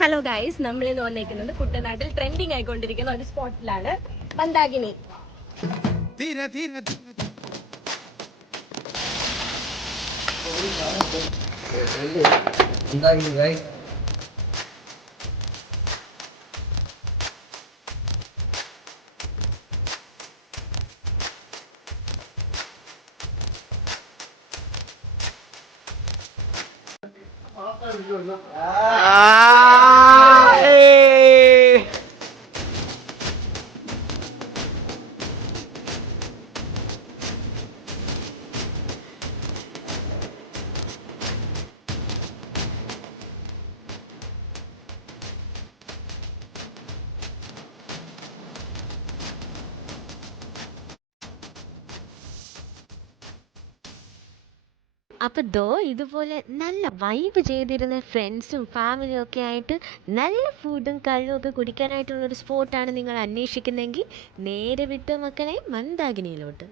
hello guys നമ്മൾ ഇന്ന് വന്നേക്കുന്നത് കുട്ടനാട്ടിൽ ട്രെൻഡിങ് ആയിക്കൊണ്ടിരിക്കുന്ന ഒരു സ്പോട്ടിലാണ് മന്ദാകിനി Tira, അപ്പോൾ ദോ ഇതുപോലെ നല്ല വൈബ് ചെയ്തിരുന്ന ഫ്രണ്ട്സും ഫാമിലിയും ഒക്കെ ആയിട്ട് നല്ല ഫുഡും കള്ളും ഒക്കെ കുടിക്കാനായിട്ടുള്ളൊരു സ്പോട്ടാണ് നിങ്ങൾ അന്വേഷിക്കുന്നതെങ്കിൽ നേരെ വിട്ടു മക്കളെ മന്ദാകിനിയിലോട്ട്